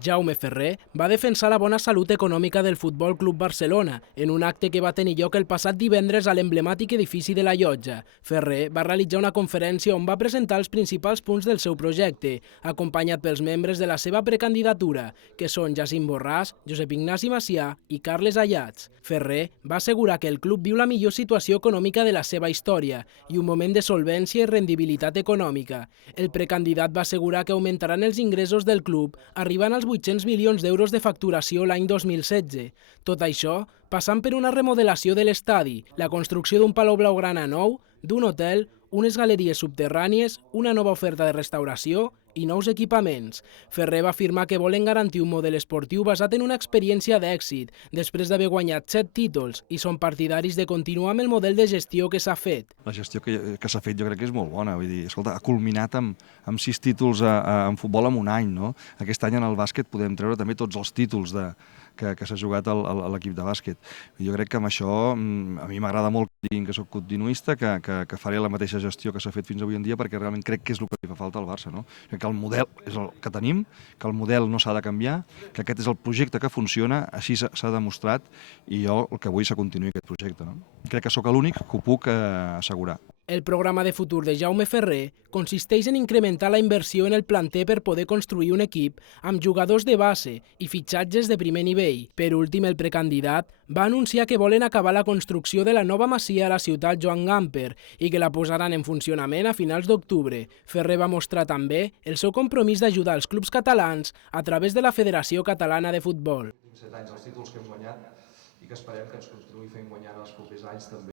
Jaume Ferrer va defensar la bona salut econòmica del Futbol Club Barcelona en un acte que va tenir lloc el passat divendres a l'emblemàtic edifici de la Llotja. Ferrer va realitzar una conferència on va presentar els principals punts del seu projecte, acompanyat pels membres de la seva precandidatura, que són Jacint Borràs, Josep Ignasi Macià i Carles Ayats. Ferrer va assegurar que el club viu la millor situació econòmica de la seva història i un moment de solvència i rendibilitat econòmica. El precandidat va assegurar que augmentaran els ingressos del club, arribant als 800 milions d'euros de facturació l'any 2016. Tot això passant per una remodelació de l'estadi, la construcció d'un palau blaugrana nou, d'un hotel, unes galeries subterrànies, una nova oferta de restauració i nous equipaments. Ferrer va afirmar que volen garantir un model esportiu basat en una experiència d'èxit, després d'haver guanyat 7 títols, i són partidaris de continuar amb el model de gestió que s'ha fet. La gestió que s'ha fet jo crec que és molt bona, vull dir, escolta, ha culminat amb 6 títols en futbol en un any, no? Aquest any en el bàsquet podem treure també tots els títols que s'ha jugat a l'equip de bàsquet. Jo crec que amb això a mi m'agrada molt que diguin que soc continuista, que faré la mateixa gestió que s'ha fet fins avui en dia, perquè realment crec que és el que li fa falta al Barça, no? Que el model és el que tenim, que el model no s'ha de canviar, que aquest és el projecte que funciona, així s'ha demostrat, i jo el que vull és que continuï aquest projecte, no? Crec que sóc l'únic que ho puc assegurar. El programa de futur de Jaume Ferrer consisteix en incrementar la inversió en el planter per poder construir un equip amb jugadors de base i fitxatges de primer nivell. Per últim, el precandidat va anunciar que volen acabar la construcció de la nova masia a la ciutat Joan Gamper i que la posaran en funcionament a finals d'octubre. Ferrer va mostrar també el seu compromís d'ajudar els clubs catalans a través de la Federació Catalana de Futbol. 7 anys els títols que hem guanyat i que esperem que ens continuï fent guanyar en els propers anys també.